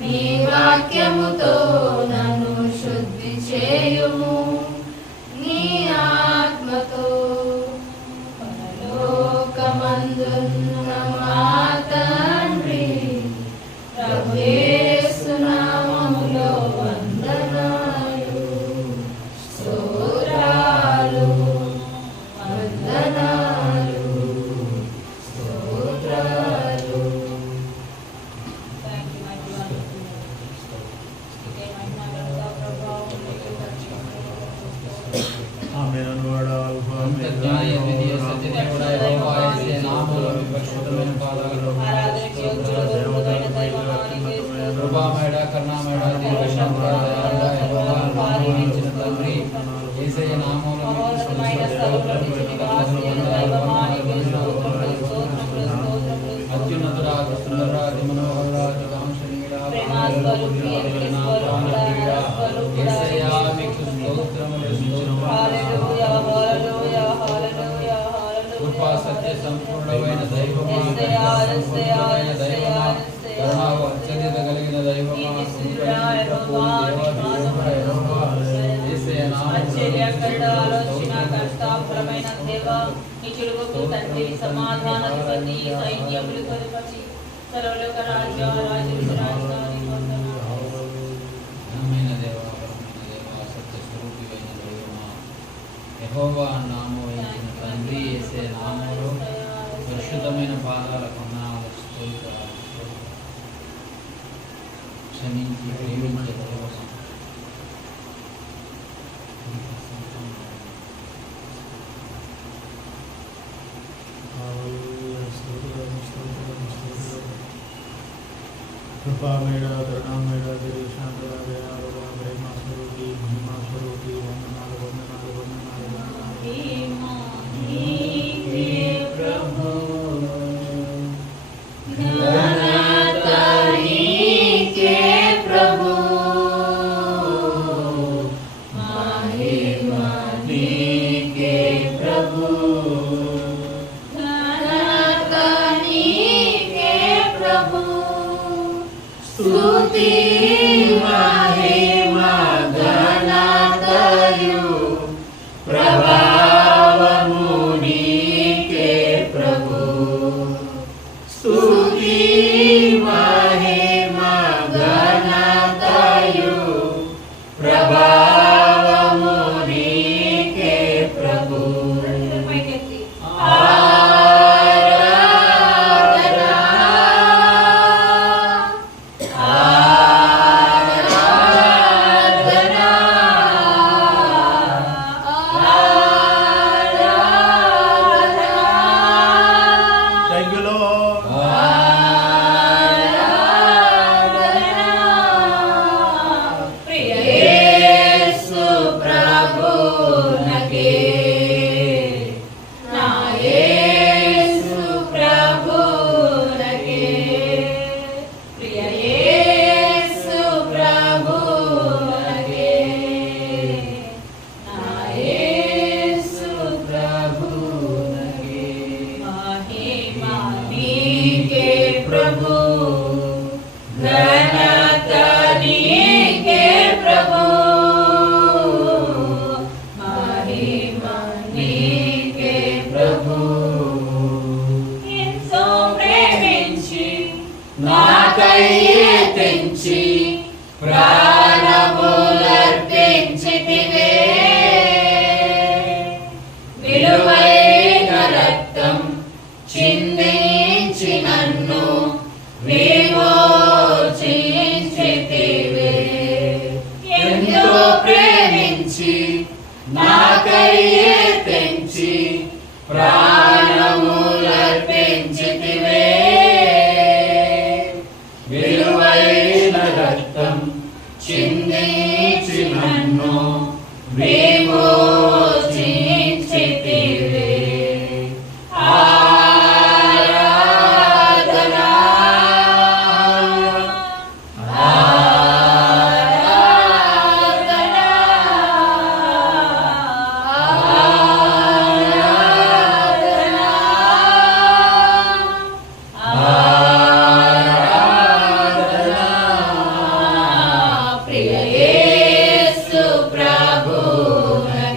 నీ వాక్యముతో న్యాయ విధియ సత్యదేవుడా యెహోవా యేసే నామములో మీ పరిశుద్ధమైన పాదాలలో కృపామేడ కరుణామేడ దీర్ఘశాంతుడా దయాళుడా యెహోవా నామములో ఇచ్చిన తండ్రి యేసయ్య నామములో అత్యున్నతుడా సుందరుడా అతి మనోహరుడా అతి కాంక్షణీయుడా యేసయ్యా మీకు స్తోత్రములు కృపా సత్య సంపూర్ణమైన దైవమా సంపూర్ణమైన దైవమా కరుణావు అత్యధిక కలిగిన దైవమా సమాధానాధిపతి సైన్యములకు అధిపతి సర్వలోక రాజ్య రాజరాజాని యెహోవా నామము వహించిన తండ్రి యేసే నామములో పరిశుద్ధమైన పాదాలకు క్షమించి ప్రేమించే కోసం कृपामेड करुणामेड शांतरा दयालुरा प्रेमा स्वरूपी महिमा स्वरूपी वंदनाలు వందనాలు వందనాలు प्रभु घनता नीके प्रभु महिमा नीके प्रभु घनता नीके प्रभु स्तुति महिमा घनतयु ప్రభావము నీకే ప్రభు స్తుతి మహిమా ఘనతయు ప్రభావము నీకే ప్రభు తెంచి ప్రాణములర్పించితివే విలువైన రక్తం చిందించి నన్ను విమోచించితివే ఎంతో ప్రేమించి నాకయ్యే తెంచి ప్రాణములర్పించితివే విలువైన రక్తం చిందించి నన్ను విమోచించితివే ఆరాధనా ఆరాధనా ఆరాధనా ప్రియ యేసు ప్రభువునకే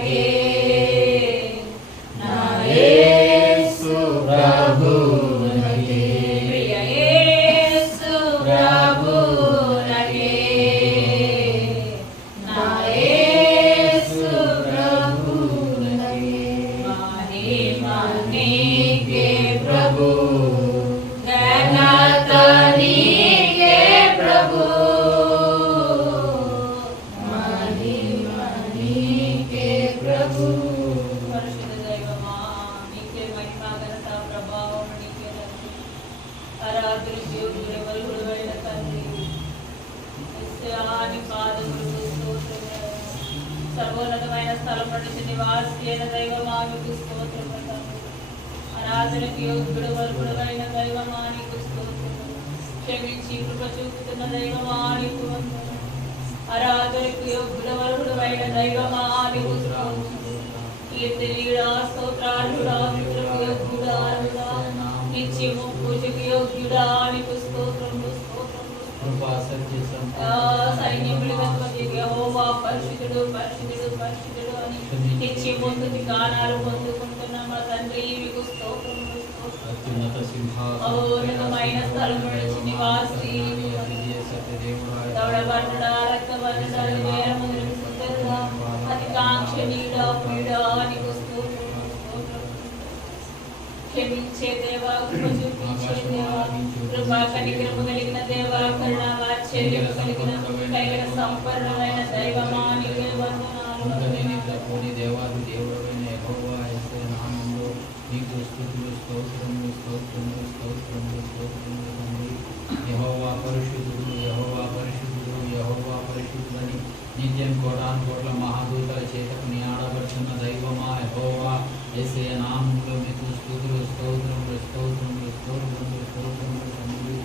సర్వోన్నతమైన స్థలం నుండి నివాసి అయిన దైవమా మీకు స్తోత్రం. ఆరాధనకు యోగ్యుడు వరుడైన దైవమా నీకు స్తోత్రం. క్షమించి కృప చూపుతున్న దైవమా నీకు వందనాలు. ఆరాధనకు యోగ్యుడు వరుడైన దైవమా నీకు స్తోత్రం. కీర్తనీయుడా స్తోత్రార్హుడా పితృకు యోగ్యుడా అర్హుడా నిత్యము పూజకు యోగ్యుడా నీకు స్తోత్రం స్తోత్రం. సైన్యములకు అధిపతి యెహోవా పరిశుద్ధుడు పరిశుద్ధుడు పరిశుద్ధుడు అని నిత్యము స్తుతి గానాలు పొందుకుంటున్న మా తండ్రి మీకు స్తోత్రం ఉన్నతమైన స్థలం విడిచి నివాసి దౌడబడ్డా రక్తబడ్డా అతి కాంక్షణీయుడా ప్రియుడా నీకు స్తోత్రం స్తోత్రం. క్షమించే దేవా కృప చూపించే దేవా కృపా కనికరము కలిగిన దేవా కరుణ వాత్సల్యం కలిగిన సంపన్నమైన దైవమా నీకే వందనాలు. దేవాది దేవుడైన యెహోవా యేసు నామములో నీకు స్తుతులు స్తోత్రములు స్తోత్రములు స్తోత్రములు స్తోత్రములు తండ్రి. యెహోవా పరిశుద్ధుడు యెహోవా పరిశుద్ధుడు యెహోవా పరిశుద్ధుడని నిత్యం కోటాను కోట్ల మహాదూతల చేతకు నియాడబడుతున్న దైవమా యెహోవా యేసయ్య నామములో మీకు స్తుతులు స్తోత్రములు స్తోత్రములు స్తోత్రములు స్తోత్రములు తండ్రి.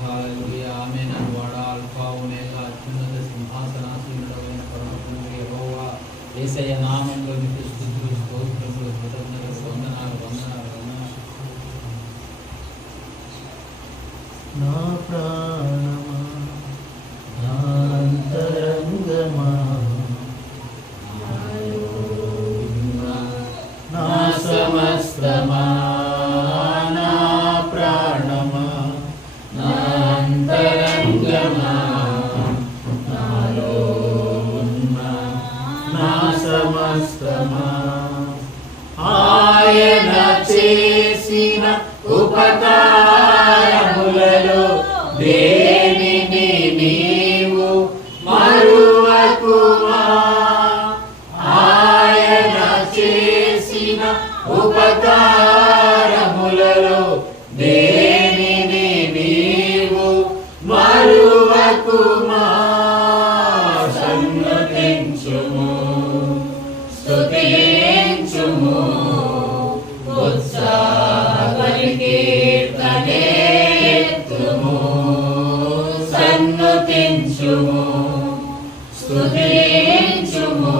హల్లెలూయా ఆమేన్. వాడా అల్ఫా ఒమేగా అత్యున్నత సింహాసనాసీనుడైన పరమపురుషుడు యెహోవా యేసయ్య నామములో మీకు స్తుతులు స్తోత్రములు కృతజ్ఞతలు వందనాలు వందనాలు వందనాలు. నా ప్రాణమా నా అంతరంగమా నా సమస్తమా నా ప్రాణమా నా అంతరంగమా నాలో ఉన్న నా సమస్తమా ఆయన చేసిన ఉపకారములలో దేనిని నీవు మరువకుమా. ఆయన చేసిన ఉపకారములలో దేనిని నీవు మరువకుమా. సన్నతించుము స్తుతించుము ఉత్సాహకీర్తనెత్తుము. సన్నతించుము స్తుతించుము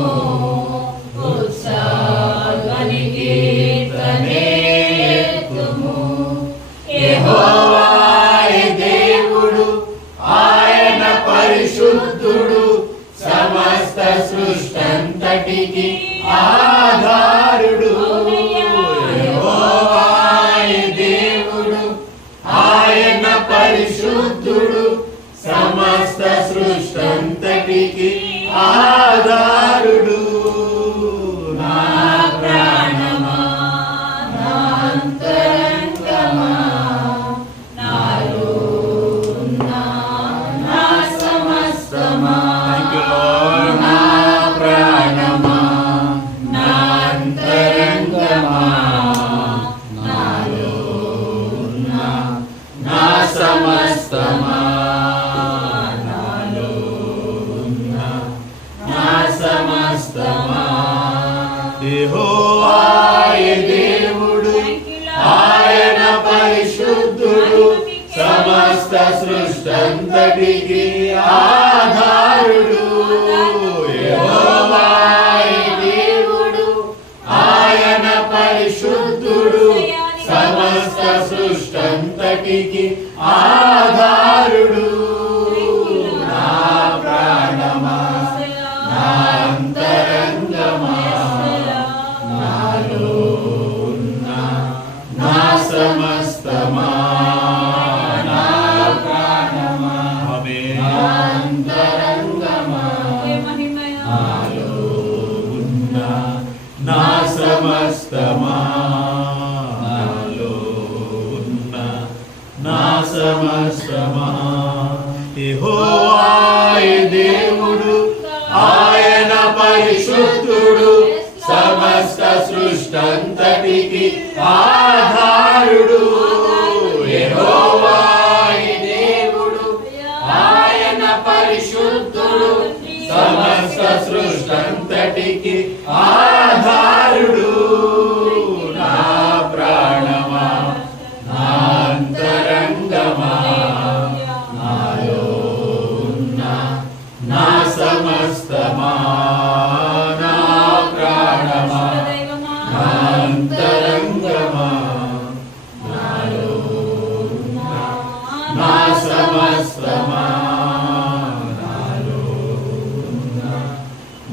ఉత్సాహకీర్తనెత్తుము. యెహోవాయే దేవుడు ఆయన పరిశుద్ధుడు సమస్త సృష్టంతటికి ఆధారుడు. యెహోవాయే దేవుడు ఆయన పరిశుద్ధుడు సమస్త సృష్టంతటికి ఆధారుడు. నా ప్రాణమా నా అంతరంగమా నాలో ఉన్న నా సమస్తమా నా ప్రాణమా నా అంతరంగమా నాలో ఉన్న నా సమస్తమా నాలో ఉన్న నా సమస్తమా. యెహోవాయే దేవుడు ఆయన పరిశుద్ధుడు సమస్త సృష్టంతటికి ఆధారుడు. యెహోవాయే దేవుడు ఆయన పరిశుద్ధుడు సమస్త సృష్టంతటికి ఆధారుడు. నా ప్రాణమా నా అంతరంగమా నాలో ఉన్న నా సమస్తమా నా ప్రాణమా నా అంతరంగమా నాలో ఉన్న నా సమస్తమా నాలో ఉన్న నా సమస్తమా. యెహోవాయే దేవుడు ఆయన పరిశుద్ధుడు సమస్త సృష్టంతటికి ఆధారుడు. యెహోవాయే దేవుడు ఆయన పరిశుద్ధుడు సమస్త సృష్టంతటికి ఆధారుడు నా ప్రాణమా నా అంతరంగమా నాలో ఉన్న నా సమస్తమా నా ప్రాణమా నా అంతరంగమా నాలో ఉన్న నా సమస్తమా నాలో ఉన్న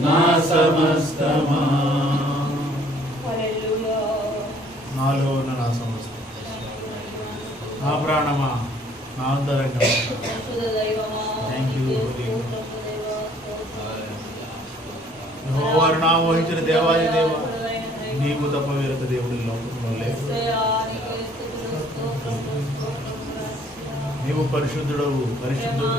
నా సమస్తమా నాలో ఉన్న నా సమస్తం నా ప్రాణమా నా అంతరంగమా. Thank you, యెహోవాను నామం వహించిన దేవాది దేవ, నీవు తప్ప వేరొక దేవుడి లోకంలో లేదు. నీవు పరిశుద్ధుడవు, పరిశుద్ధుడు,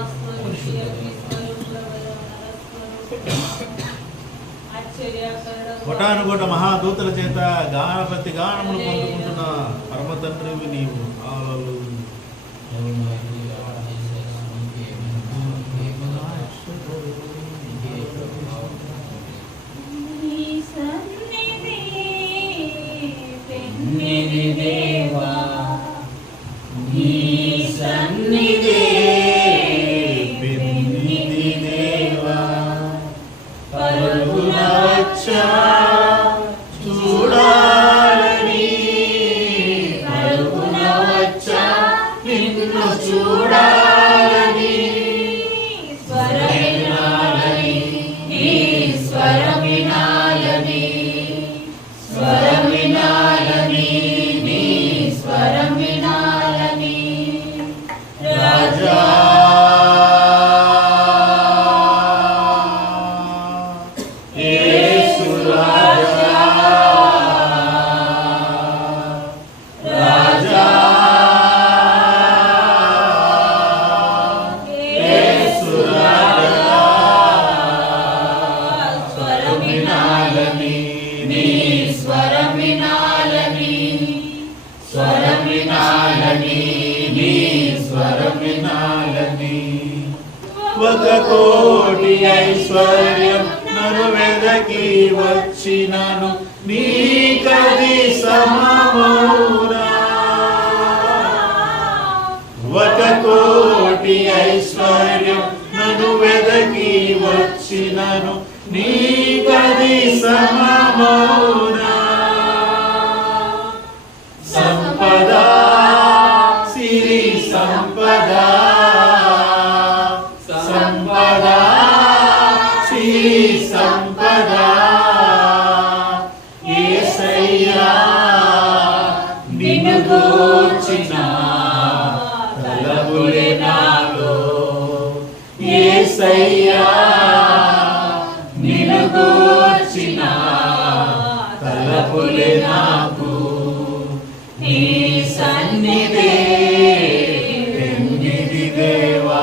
కొటానుకోట మహాదూతల చేత గానపతి గానములు పొందుకుంటున్న పరమ తండ్రివి నీవు. దేవా నీ సన్నిధే పెన్నిధి దేవా పరుగున వచ్చా చూడాలని పరుగున వచ్చా నిన్ను చూడాలని స్వరమినాలని నీ స్వరమినాలని స్వరమినాలని నీ స్వరమినాలని రాజా యేసు రాజా రాజా యేసు రాజా స్వరమినాలని నీ స్వరమినాలని స్వరమినాలని నీ స్వరమినాలని ఒక కోటి ఐశ్వర్యం నన్ను వెదకి వచ్చినను నీకది సమమౌనా ఒక కోటి ఐశ్వర్యం నన్ను వెదకి వచ్చినను నీకది సమమౌనా సంపద సిరి సంపద సంపద సిరి సంపద యేసయ్యా నిన్ను గూర్చిన తలపులే నాలో యేసయ్యా నిన్ను గూర్చిన తలపులే నాకు నీ సన్నిధే పెన్నిధి దేవా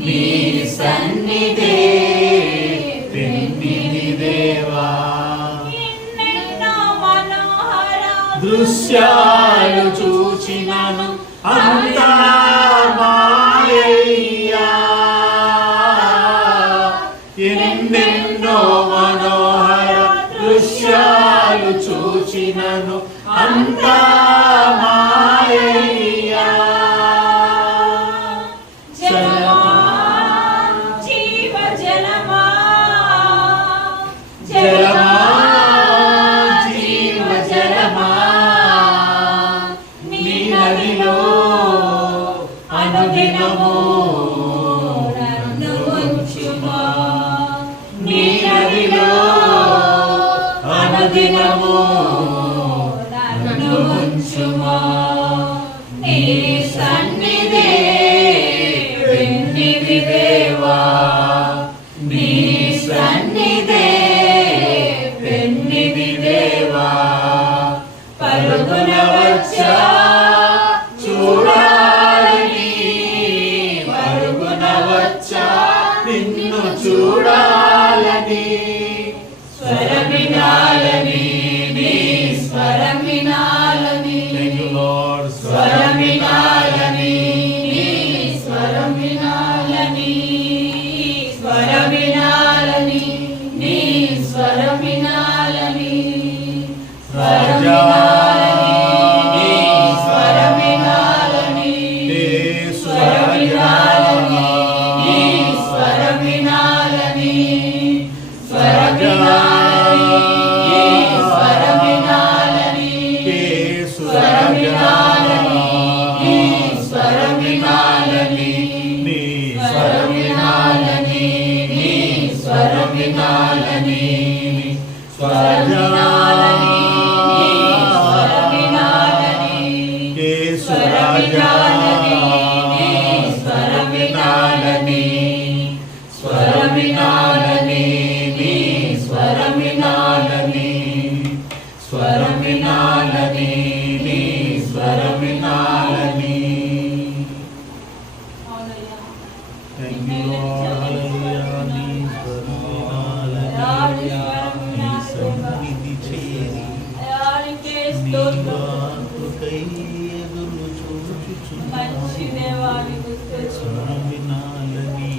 నీ సన్నిధే పెన్నిధి దేవా దృశ్యాలు చూచినను అంతా మాయయ్యా ఎన్నెన్నో మనోహర దృశ్యాలు చూచినను అంతా మాయయ్యా జలమా జీవ జలమా జలమా జీవ జలమా నీ నదిలో అనుదినము నన్ను ఉంచుమా నీ నదిలో అనుదినము నన్ను ఉంచుమా నీ సన్నిధే పెన్నిధి దేవా నీ సన్నిధే పెన్నిధి దేవా పరుగున వచ్చా చూడాలని పరుగున వచ్చా నిన్ను చూడాలని స్వరమినాలని నీ స్వరమినాలని Thank you, Lord. స్వరమినాలని నీ స్వరమినాలని స్వరమినాలని వినాలని స్వరం వినాలని స్వరం వినాలని స్వరం వినాలని స్వరం వినాలని నీ స్వరం వినాలని నీ స్వరం వినాలని స్వరం వినాలని స్వరం వినాలని స్వరం వినాలని స్వరం వినాలని స్వరం వినాలని స్వరం వినాలని స్వరం వినాలని స్వరం వినాలని. అవునయ్యా. Thank you, Lord. Hallelujah. నీ స్వరం వినాలని, నీ సన్నిధి చేరి అయ్యానికే నీ స్తోత్రం. వాక్కుకై ఎదురు చూచుచున్నాను. మంచి దేవానికి స్తోత్రం. స్వరం వినాలని,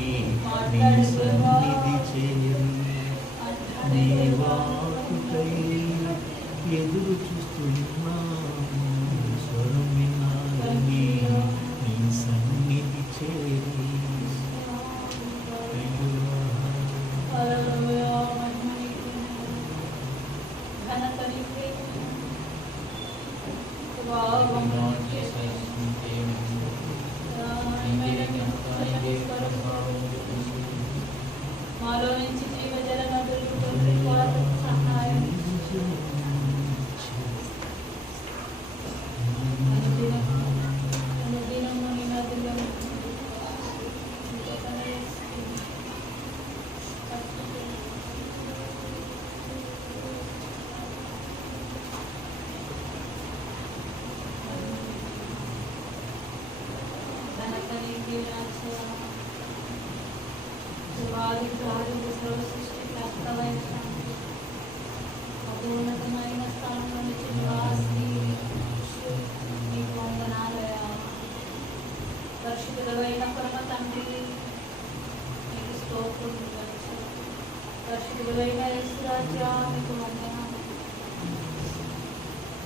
నీ సన్నిధి చేరి నీ వాక్కుకై ఎదురు చూస్తున్నాను. స్వరం వినాలని, నీ సన్నిధి చేరి. Thank you, Lord. హల్లెలూయా. మహిమ నీకే. ఘనత నీకే. ప్రభావం నీకే. మాలో నుంచి జీవజల నదులు పొందుకోవడానికి సహాయం అనుదినము నీ నదులను ఘనత నీకే రాజా. శివాది కార్యము సర్వ సృష్టికర్తవైన తండ్రి, అత్యున్నతమైన స్థానంలో నుంచి నివాసి నీకు వందనాలయ్యా. పరిశుద్ధుడైన పరమ తండ్రి, నీకు స్తోత్రం ఇవ్వచ్చు. పరిశుద్ధుడైన యేసురాజా, నీకు వందనాలు.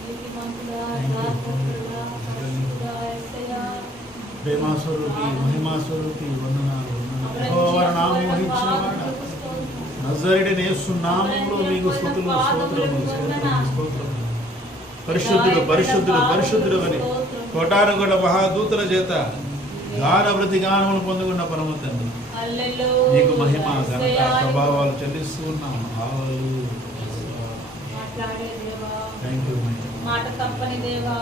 నీతిమంతుడా, యథార్థవంతుడా, పరిశుద్ధుడా, యేసయ్యా, ప్రేమాస్వరూపి, మహిమాస్వరూపి, వందనాలు. యెహోవా నామము వహించినవాడా, నజరేయుడైన యేసు నామములో మీకు స్తుతులు, స్తోత్రములు, స్తోత్రములు, స్తోత్రములు. పరిశుద్ధుడు పరిశుద్ధుడు పరిశుద్ధుడు అని కోటాను కూడా మహాదూతల చేత గాన ప్రతిగానములు పొందుకున్న పరమ తండ్రి, హల్లెలూయా. నీకు మహిమ ఘనత ప్రభావాలు చెల్లిస్తూ ఉన్నాం. మాట్లాడే దేవా, థ్యాంక్ యూ. మాట తప్పని దేవా,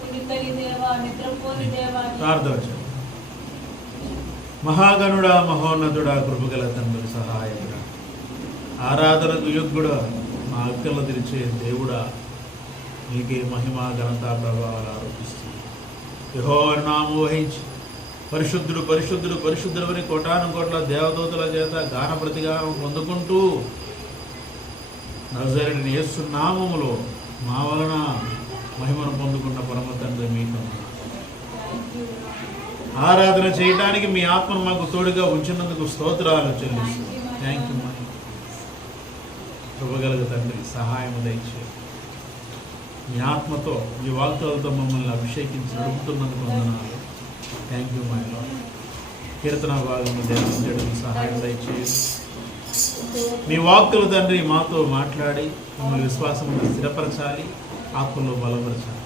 కునితని దేవా, నిద్రపోని దేవా, ప్రార్థన చేయండి. మహాగణుడా, మహోన్నతుడా, కృపగల తండ్రి, సహాయకుడా, ఆరాధనకు యోగ్యుడా, మా అక్కలు తెరిచే దేవుడా, నీకే మహిమ ఘనత ప్రభావాలు ఆరోపిస్తుంది. యెహోవా నామము వహించి పరిశుద్ధుడు పరిశుద్ధుడు పరిశుద్ధుడు అని కోటాను కోట్ల దేవదూతల చేత గాన ప్రతిగానం పొందుకుంటూ నజరేయుడైన యేసు నామములో మా వలన మహిమను పొందుకున్న పరమ తండ్రి, మీకు ఆరాధన చేయడానికి మీ ఆత్మను మాకు తోడుగా ఉంచినందుకు స్తోత్రాలు చెల్లిస్తున్నాం. Thank you. మై కృపగల తండ్రి, సహాయం దయచేయండి. మీ ఆత్మతో మీ వాగ్దాలతో మమ్మల్ని అభిషేకించి నడుపుతున్నందుకు వందనాలు. Thank you my Lord. కీర్తన భాగంలో ధ్యానించడం సహాయం దయచేయండి. మీ వాక్కులు తండ్రి మాతో మాట్లాడి మమ్మల్ని విశ్వాసంలో స్థిరపరచాలి, ఆత్మలో బలపరచాలి.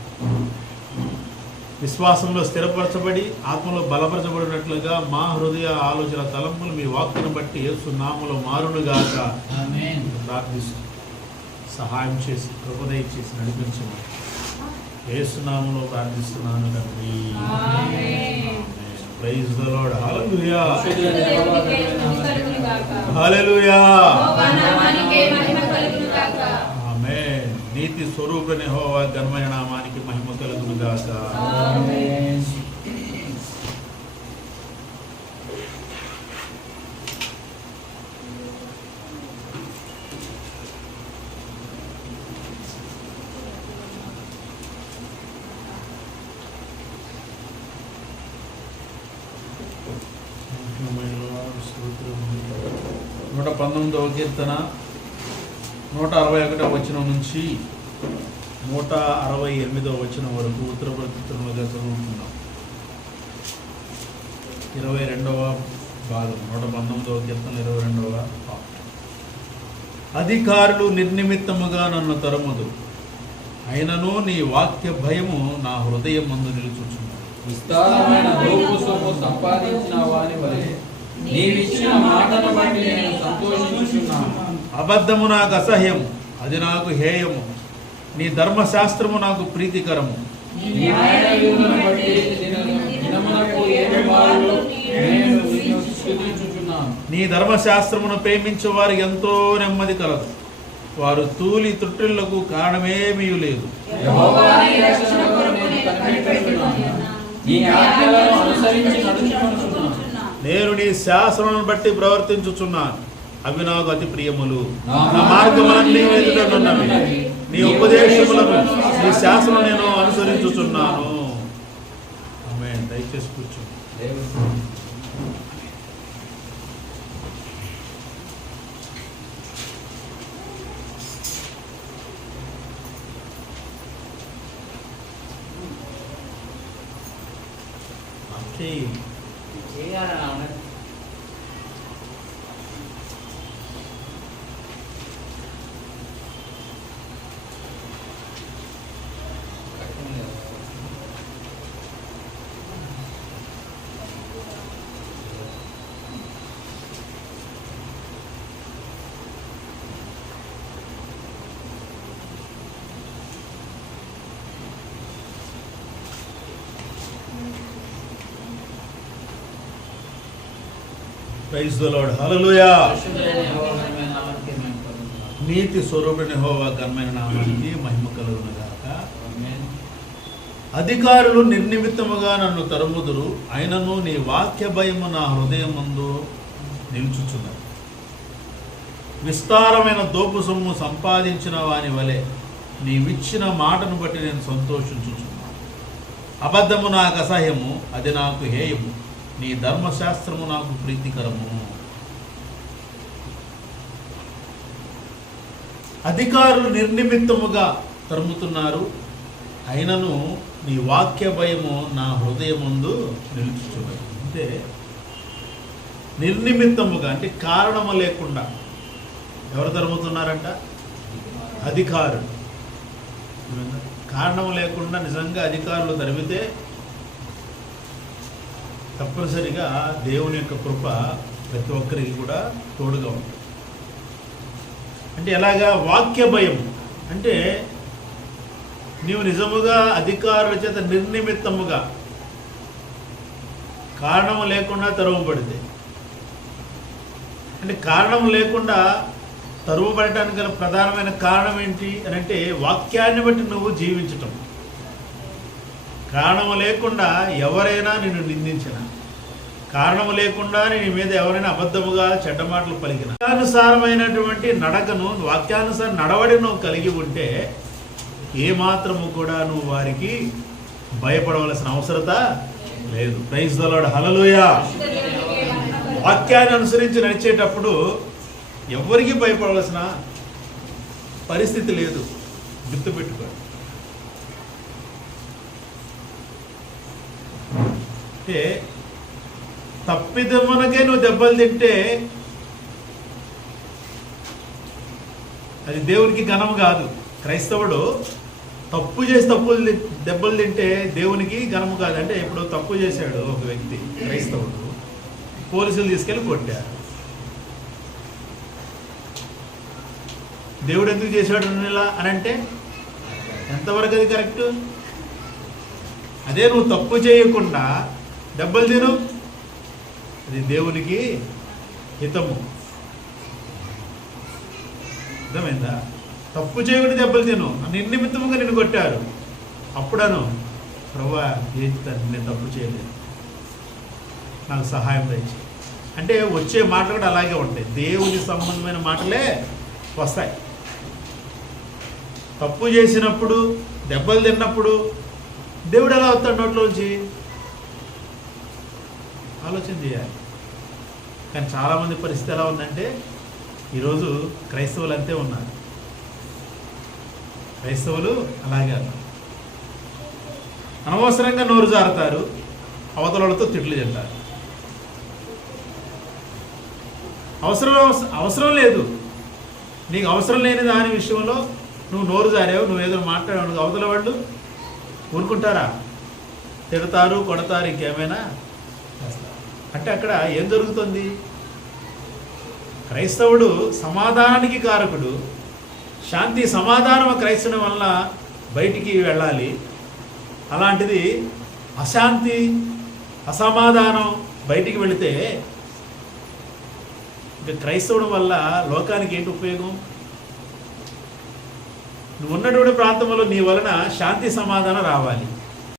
విశ్వాసంలో స్థిరపరచబడి ఆత్మలో బలపరచబడినట్లుగా మా హృదయ ఆలోచన తలంపులు మీ వాక్కును బట్టి యేసు నామములో మారునుగాక ప్రార్థిస్తూ సహాయం చేసి కృపదయ చేసి నడిపించండి. యేసు నామములో ప్రార్థిస్తున్నాను తండ్రి. Praise the Lord. హల్లెలూయా, హల్లెలూయా, ఆమేన్. నీతి స్వరూపుడైన యెహోవా ఘనమైన నామానికి మహిమ కలుగును గాక. నూట 19వ కీర్తన 161వ వచనం నుంచి 168వ వచనం వరకు ఉత్తర ప్రకృతులుగా చదువుతున్నాం. 22వ భాగం 119వ కీర్తన 22వ పాట. అధికారులు నిర్నిమిత్తముగా నన్ను తరుముదు, అయినను నీ వాక్య భయము నా హృదయం మందు నిలుచుచున్నది. విస్తారమైన దోపు సొమ్ము సంపాదించిన వాని వలె నీవిచ్చిన మాటను బట్టి నేను సంతోషించుచున్నాను. అబద్ధము నాకు అసహ్యము, అది నాకు హేయము. నీ ధర్మశాస్త్రము నాకు ప్రీతికరము. నీ న్యాయ విధులను బట్టి దినమునకు 7 మార్లు నేను నిన్ను స్తుతించుచున్నాను. నీ ధర్మశాస్త్రమును ప్రేమించే వారికి ఎంతో నెమ్మది కలదు. వారు తూలి తుట్టిళ్లకు కారణమేమీ లేదు. యెహోవా నీ రక్షణ కొరకు నేను కనిపెట్టుచున్నాను. నీ ఆజ్ఞలను అనుసరించి నడుచుకొనుచున్నాను. నేను నీ శాసనములను బట్టి ప్రవర్తించుచున్నాను, అవి నాకు అతి ప్రియములు. నా మార్గములన్నీ ఎదుటనున్నవి. నీ ఉపదేశములను, నీ శాసనం నేను అనుసరించుచున్నాను. ఆమేన్. దయచేసి కూర్చోండి. Praise the Lord. హల్లెలూయా. నీతి స్వరూపుడైన యెహోవా ఘనమైన నామానికి మహిమ కలుగును గాక. అధికారులు నిర్నిమిత్తముగా నన్ను తరుముదురు, అయినను నీ వాక్య భయము నా హృదయమందు నిలుచుచున్నది. విస్తారమైన దోపు సొమ్ము సంపాదించిన వాని వలె నీవిచ్చిన మాటను బట్టి నేను సంతోషించుచున్నాను. అబద్ధము నాకు అసహ్యము, అది నాకు హేయము. నీ ధర్మశాస్త్రము నాకు ప్రీతికరము. అధికారులు నిర్నిమిత్తముగా తరుముతున్నారు, అయినను నీ వాక్య భయము నా హృదయముందు నిలుచుచున్నది. అంటే నిర్నిమిత్తముగా అంటే కారణము లేకుండా ఎవరు తరుముతున్నారంట? అధికారులు. కారణం లేకుండా నిజంగా అధికారులు తరిమితే తప్పనిసరిగా దేవుని యొక్క కృప ప్రతి ఒక్కరికి కూడా తోడుగా ఉంటుంది. అంటే ఎలాగా? వాక్య భయం అంటే నీవు నిజముగా అధికారుల చేత నిర్నిమిత్తముగా కారణం లేకుండా తరువబడితే, అంటే కారణం లేకుండా తరువబడటానికి గల ప్రధానమైన కారణం ఏంటి అని అంటే వాక్యాన్ని బట్టి నువ్వు జీవించటం. కారణము లేకుండా ఎవరైనా నిన్ను నిందించిన, కారణము లేకుండా నీ మీద ఎవరైనా అబద్ధముగా చెడ్డ మాటలు పలికిన, వాక్యానుసారమైనటువంటి నడకను, వాక్యానుసార నడవడి నువ్వు కలిగి ఉంటే ఏమాత్రము కూడా నువ్వు వారికి భయపడవలసిన అవసరత లేదు. Praise the Lord. హల్లెలూయా. వాక్యాన్ని అనుసరించి నడిచేటప్పుడు ఎవరికి భయపడవలసిన పరిస్థితి లేదు. గుర్తుపెట్టుకో. అంటే తప్పిదమ్మనకే నువ్వు దెబ్బలు తింటే అది దేవునికి ఘనం కాదు. క్రైస్తవుడు తప్పు చేసి దెబ్బలు తింటే దేవునికి ఘనము కాదు. అంటే ఇప్పుడు తప్పు చేశాడు ఒక వ్యక్తి, క్రైస్తవుడు, పోలీసులు తీసుకెళ్ళి కొట్టారు. దేవుడు ఎందుకు చేశాడు ఇలా అని అంటే ఎంతవరకు అది కరెక్ట్? అదే నువ్వు తప్పు చేయకుండా దెబ్బలు తిను, అది దేవునికి హితము. అర్థమైందా? తప్పు చేయకుండా దెబ్బలు తిను, నిర్నిమిత్తముగా నిన్ను కొట్టారు, అప్పుడను ప్రభువా నేను తప్పు చేయలేదు, నాకు సహాయం దయచేయి అంటే వచ్చే మాటలు కూడా అలాగే ఉంటాయి. దేవుని సంబంధమైన మాటలే వస్తాయి. తప్పు చేసినప్పుడు, దెబ్బలు తిన్నప్పుడు దేవుడు ఎలా వస్తాడు నోట్లోంచి? ఆలోచన చేయాలి. కానీ చాలామంది పరిస్థితి ఎలా ఉందంటే ఈరోజు క్రైస్తవులు అంతే ఉన్నారు. క్రైస్తవులు అలాగే అన్నారు. అనవసరంగా నోరు జారుతారు, అవతలతో తిట్లు తింటారు. అవసరం లేదు. నీకు అవసరం లేని దాని విషయంలో నువ్వు నోరు జారావు, నువ్వేదో మాట్లాడావు, అవతల వాళ్ళు ఊరుకుంటారా? తిడతారు, కొడతారు, ఇంకేమైనా చేస్తారు. అంటే అక్కడ ఏం జరుగుతుంది? క్రైస్తవుడు సమాధానానికి కారకుడు. శాంతి సమాధానం క్రైస్తవం వల్ల బయటికి వెళ్ళాలి. అలాంటిది అశాంతి అసమాధానం బయటికి వెళితే ఇక క్రైస్తవుడు వల్ల లోకానికి ఏంటి ఉపయోగం? నువ్వు ఉన్నటువంటి ప్రాంతంలో నీ వలన శాంతి సమాధానం రావాలి.